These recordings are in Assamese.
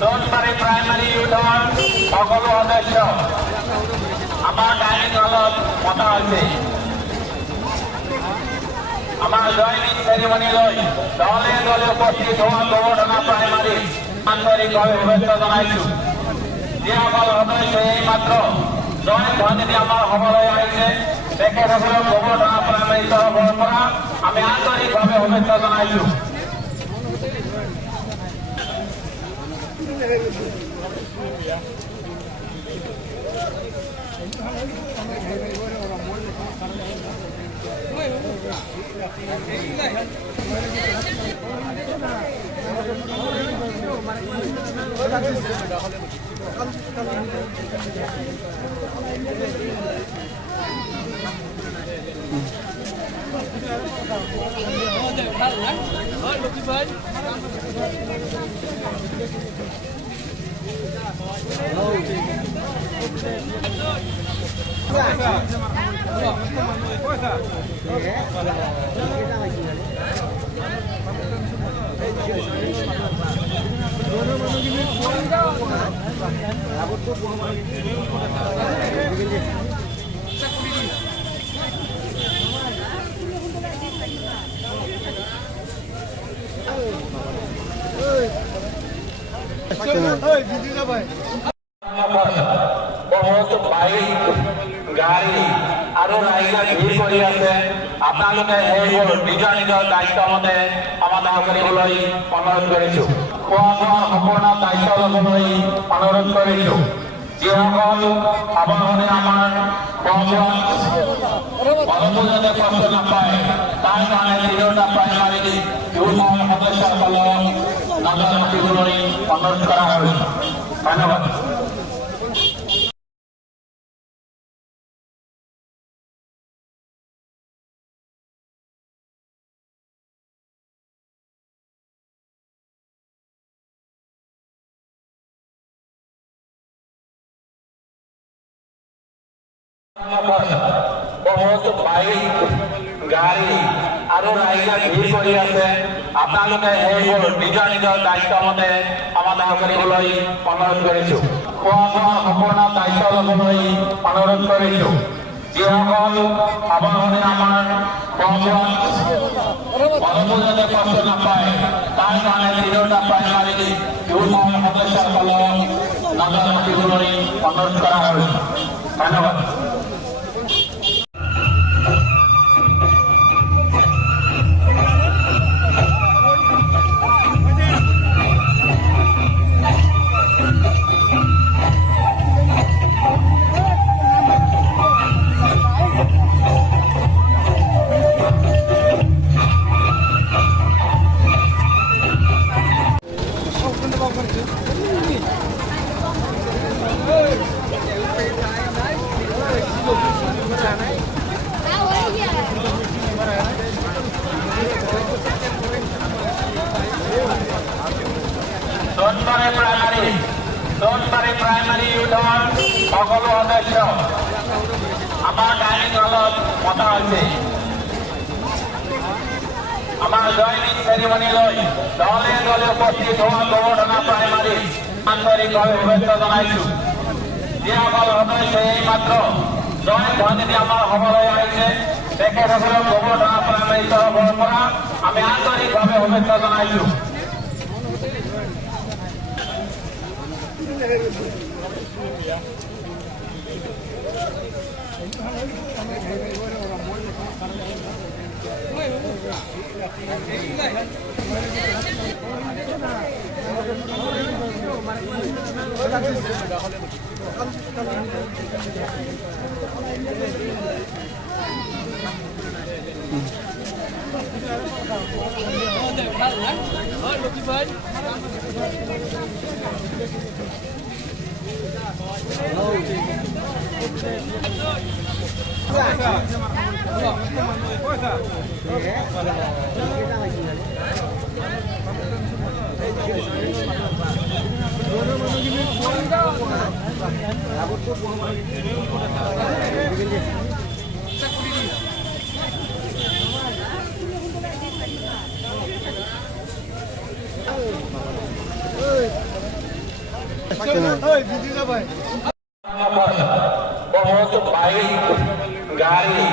সোণবাৰী প্ৰাইমাৰী ইউথৰ সকলো সদস্য আমাৰ ডাইনিং হলত মতা হৈছে। আমাৰ জয়নিং চেৰিমনীলৈ দলে দলে উপস্থিত হোৱা গোবৰ্ধনা প্ৰাইমাৰী আন্তৰিকভাৱে শুভেচ্ছা জনাইছো। যিসকল সদস্য এইমাত্ৰ জইন ধনী আমাৰ সভালৈ আহিছে তেখেতসকলক গোবৰ্ধনা প্ৰাইমাৰী তৰফৰ পৰা আমি আন্তৰিকভাৱে শুভেচ্ছা জনাইছো। বহুত বাইক গাড়ী আৰু ৰাইজে ভিৰ কৰি আছে। আপোনালোকে সেইবোৰ নিজৰ নিজৰ দায়িত্বমতে সমাধান কৰিবলৈ অনুৰোধ কৰিছো। খোৱা বোৱা সম্পূৰ্ণ দায়িত্ব ল'বলৈ অনুৰোধ কৰিছো। যিসকল সাৱধানে আমাৰ খোৱা বোৱা অলপো যাতে কষ্ট নাপায় তাৰ কাৰণে তিনিওটা প্ৰাইমাৰী ইউথৰ সদস্যসকলক নজৰ ৰাখিবলৈ অনুৰোধ কৰা হৈছে। ধন্যবাদ। বহুত বাইক গাড়ী আৰু ৰাইজে ভিৰ কৰি আছে। আপোনালোকে সেইবোৰ নিজৰ নিজৰ দায়িত্বমতে সমাধান কৰিবলৈ অনুৰোধ কৰিছো। খোৱা বোৱা সম্পূৰ্ণ দায়িত্ব ল'বলৈ অনুৰোধ কৰিছো। যিসকল সাৱধানে আমাৰ খোৱা বোৱা অলপো যাতে কষ্ট নাপায় তাৰ কাৰণে তিনিওটা প্ৰাইমাৰী ইউথৰ সদস্যসকলক নজৰ ৰাখিবলৈ অনুৰোধ কৰা হৈছে। ধন্যবাদ। সোণবাৰী প্ৰাইমাৰী ইউথৰ সকলো সদস্য আমাৰ ডাইনিং হলত মতা হৈছে। আমাৰ জয়নিং চেৰিমনীলৈ দলে দলে উপস্থিত হোৱা গোবৰ্ধনা প্ৰাইমাৰী আন্তৰিকভাৱে শুভেচ্ছা জনাইছো। যিসকল সদস্য এইমাত্ৰ জইন ধনী আমাৰ সভালৈ আহিছে তেখেতসকলক গোবৰ্ধনা প্ৰাইমাৰী তৰফৰ পৰা আমি আন্তৰিকভাৱে শুভেচ্ছা জনাইছো। বহুত বাইক গাড়ী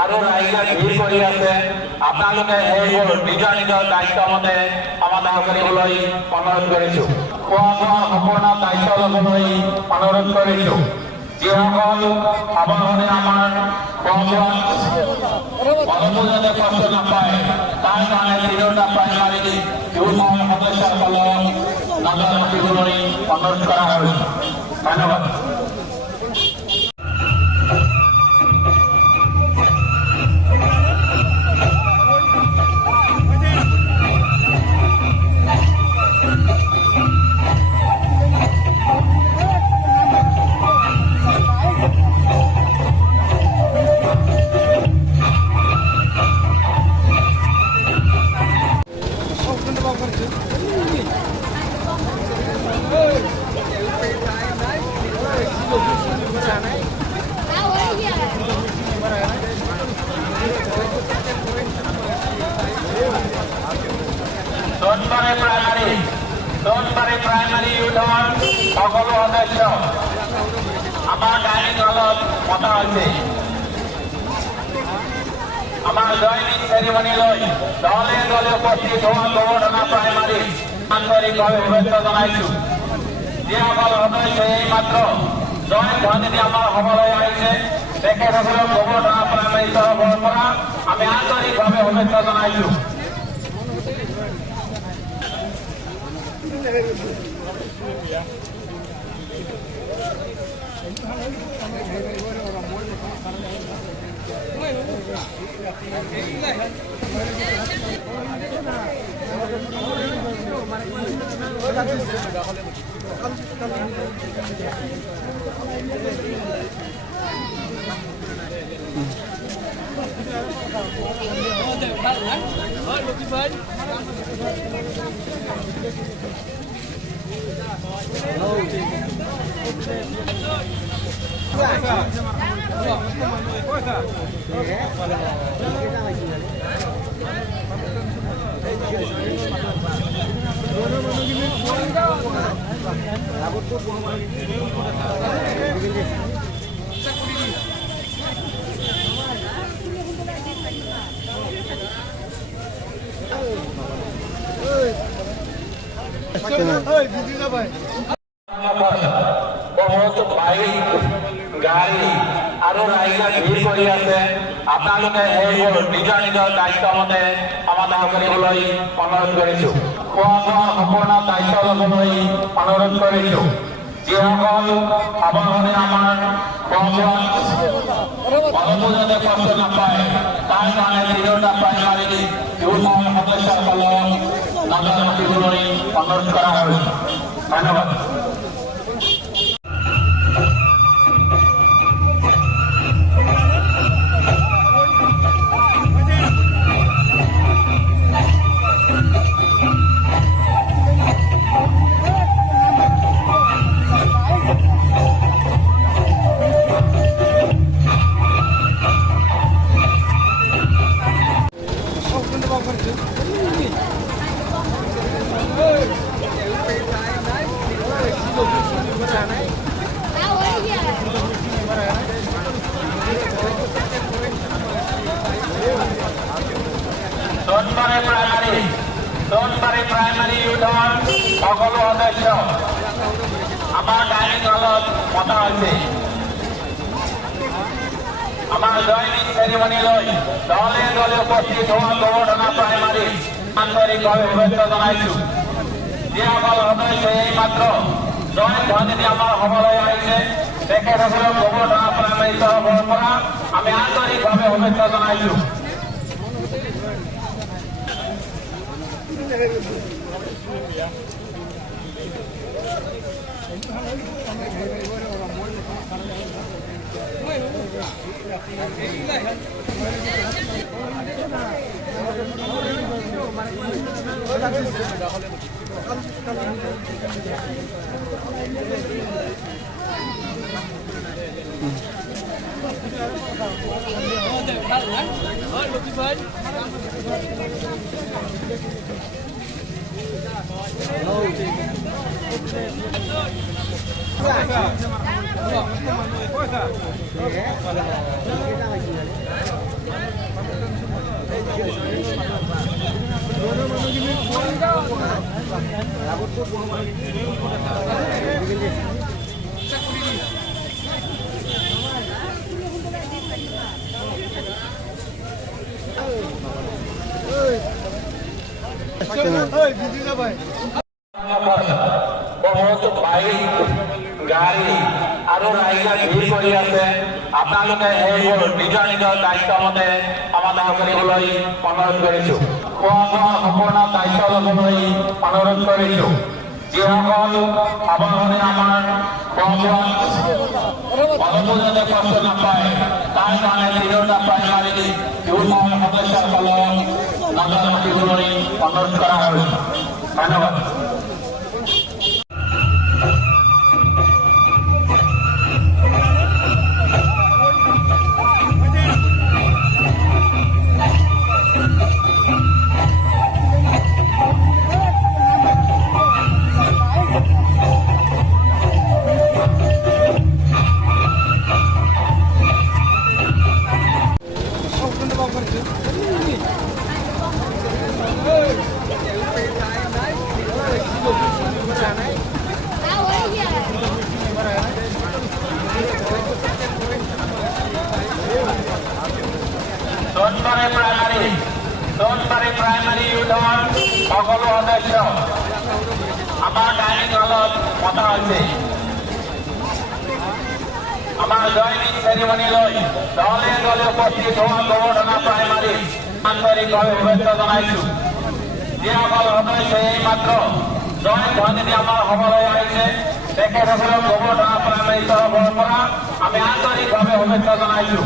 আৰু ৰাইজে ভিৰ কৰি আছে আপোনালোকে সেইবোৰ নিজৰ নিজৰ দায়িত্ব মতে সমাধান কৰিবলৈ অনুৰোধ কৰিছো খোৱা বোৱাৰ সম্পূৰ্ণ দায়িত্ব ল'বলৈ অনুৰোধ কৰিছো যিসকল সাৱধানে আমাৰ খোৱা বোৱাত অলপো যাতে কষ্ট নাপায় তাৰ কাৰণে তিনিওটা প্ৰাইমাৰী ইউথৰ সদস্যসকলক নজৰ ৰাখিবলৈ অনুৰোধ কৰা হৈছে ধন্যবাদ সোনবাৰী প্ৰাইমাৰী ইউথৰ সকলো সদস্য আমাৰ ডাইনিং হলত মতা হৈছে আমাৰ জয়নিং চেৰিমনীলৈ দলে দলে উপস্থিত হোৱা গোবৰ্ধনা প্ৰাইমাৰী আন্তৰিকভাৱে শুভেচ্ছা জনাইছো যিসকল সদস্য এইমাত্ৰ জইন ধনী আমাৰ সভালৈ আহিছে তেখেতসকলক গোবৰ্ধনা প্ৰাইমাৰী তৰফৰ পৰা আমি আন্তৰিকভাৱে শুভেচ্ছা জনাইছো বহুত বাইক গাড়ী আৰু ৰাইজে ভিৰ কৰি আছে আপোনালোকে সেইবোৰ নিজৰ নিজৰ দায়িত্ব মতে সমাধান কৰিবলৈ অনুৰোধ কৰিছো খোৱা বোৱাৰ সম্পূৰ্ণ দায়িত্ব ল'বলৈ অনুৰোধ কৰিছো যিসকল সাৱধানে আমাৰ খোৱা বোৱাত অলপো যাতে কষ্ট নাপায় তাৰ কাৰণে তিনিওটা প্ৰাইমাৰী ইউথৰ সদস্যসকলক নজৰ ৰাখিবলৈ অনুৰোধ কৰা হৈছে ধন্যবাদ সোনবাৰী প্ৰাইমাৰী ইউথৰ সকলো সদস্য আমাৰ ডাইনিং হলত মতা হৈছে আমাৰ জয়নিং চেৰিমনীলৈ দলে দলে উপস্থিত হোৱা গোবৰ্ধনা প্ৰাইমাৰী আন্তৰিকভাৱে শুভেচ্ছা জনাইছো যিসকল সদস্য এইমাত্ৰ জইন ধনী আমাৰ সভালৈ আহিছে তেখেতসকলক গোবৰ্ধনা প্ৰাইমাৰী তৰফৰ পৰা আমি আন্তৰিকভাৱে শুভেচ্ছা জনাইছো বহুত বাইক গাড়ী আৰু ৰাইজে ভিৰ কৰি আছে আপোনালোকে সেইবোৰ নিজৰ নিজৰ দায়িত্বমতে সমাধান কৰিবলৈ অনুৰোধ কৰিছোঁ খোৱা বোৱা সম্পূৰ্ণ দায়িত্ব ল'বলৈ অনুৰোধ কৰিছোঁ যিসকল সাৱধানে আমাৰ খোৱা বোৱাত অলপো যাতে কষ্ট নাপায় তাৰ কাৰণে তিনিওটা প্ৰাইমাৰী ইউনিয়ন সদস্যসকলক নজৰ ৰাখিবলৈ অনুৰোধ কৰা হৈছে ধন্যবাদ সোনবাৰী প্ৰাইমাৰী ইউনিয়ন সকলো সদস্য আমাৰ ডাইনিং হলত মতা হৈছে আমাৰ জয়নিং চেৰিমনীলৈ দলে দলে উপস্থিত হোৱা গোবৰ্ধনা প্ৰাইমাৰী আন্তৰিকভাৱে শুভেচ্ছা জনাইছো যিসকল সদস্য এইমাত্ৰ জইন ধনী আমাৰ সভালৈ আহিছে তেখেতসকলক গোবৰ্ধনা প্ৰাইমাৰী তৰফৰ পৰা আমি আন্তৰিকভাৱে শুভেচ্ছা জনাইছো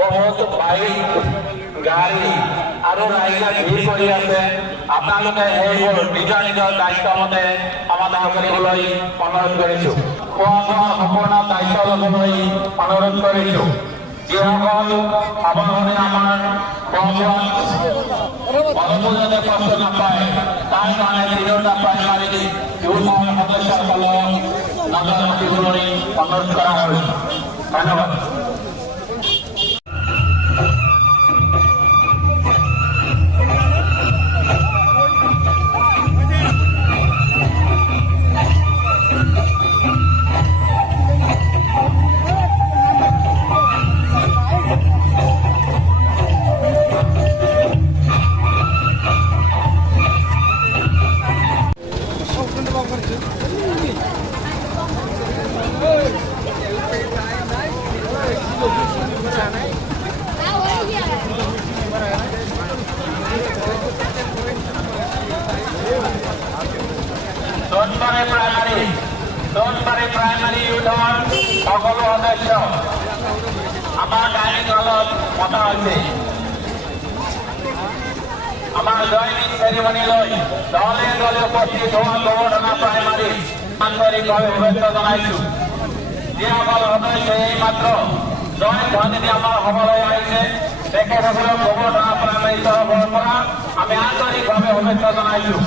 বহুত বাইক গাড়ী আৰু ৰাইজে ভিৰ কৰি আছে আপোনালোকে সেইবোৰ নিজৰ নিজৰ দায়িত্বমতে সমাধান কৰিবলৈ অনুৰোধ কৰিছোঁ খোৱা বোৱা সম্পূৰ্ণ দায়িত্ব ল'বলৈ অনুৰোধ কৰিছোঁ যিসকল সাৱধানে আমাৰ খোৱা বোৱাত অলপো যাতে কষ্ট নাপায় তাৰ কাৰণে তিনিওটা প্ৰাইমাৰী ইউনিয়ন সদস্যসকলক নজৰ ৰাখিবলৈ অনুৰোধ কৰা হৈছে ধন্যবাদ সোনবাৰী প্ৰাইমাৰী ইউনিয়ন সকলো সদস্য আমাৰ ডাইনিং হলত মতা হৈছে আমাৰ জয়নিং চেৰিমনীলৈ দলে দলে উপস্থিত হোৱা গোবৰ্ধনা প্ৰাইমাৰী আন্তৰিকভাৱে শুভেচ্ছা জনাইছো যিসকল সদস্য এইমাত্ৰ জইন ধনী আমাৰ সভালৈ আহিছে তেখেতসকলক গোবৰ্ধনা প্ৰাইমাৰী তৰফৰ পৰা আমি আন্তৰিকভাৱে শুভেচ্ছা জনাইছো